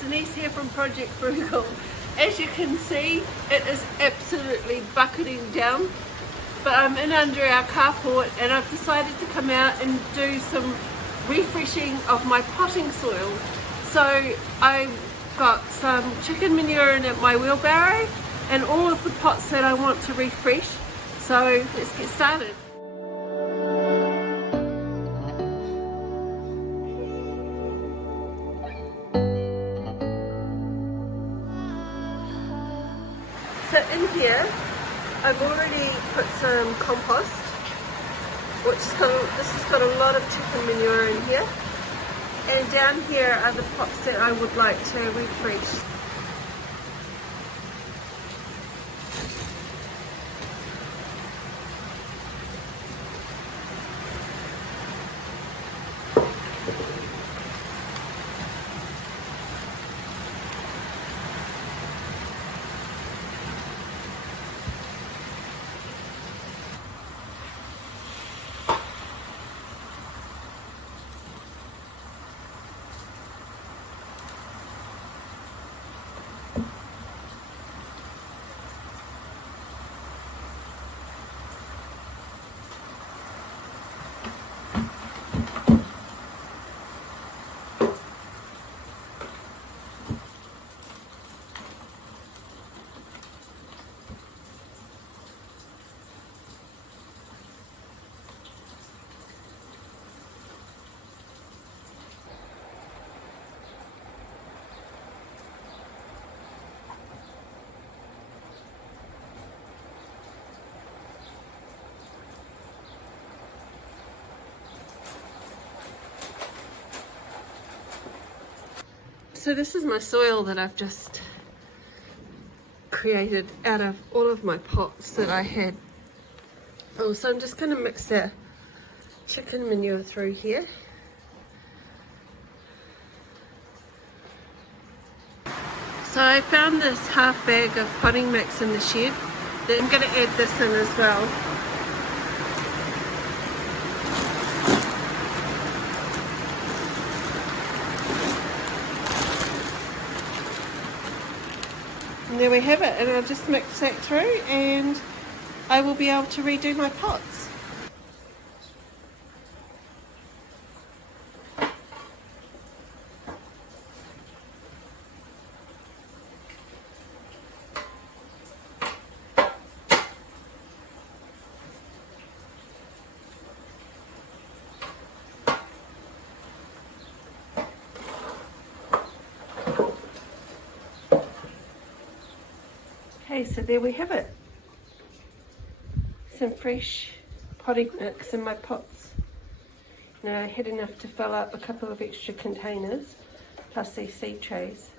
Denise here from Project Frugal. As you can see, it is absolutely bucketing down, but I'm in under our carport and I've decided to come out and do some refreshing of my potting soil. So I've got some chicken manure in my wheelbarrow and all of the pots that I want to refresh. So let's get started. So in here, I've already put some compost, this has got a lot of chicken manure in here. And down here are the pots that I would like to refresh. So this is my soil that I've just created out of all of my pots that I had. Oh, so I'm just going to mix the chicken manure through here. So I found this half bag of potting mix in the shed. Then I'm going to add this in as well. And there we have it, and I'll just mix that through and I will be able to redo my pots. Okay, so there we have it. Some fresh potting mix in my pots. Now I had enough to fill up a couple of extra containers, plus these seed trays.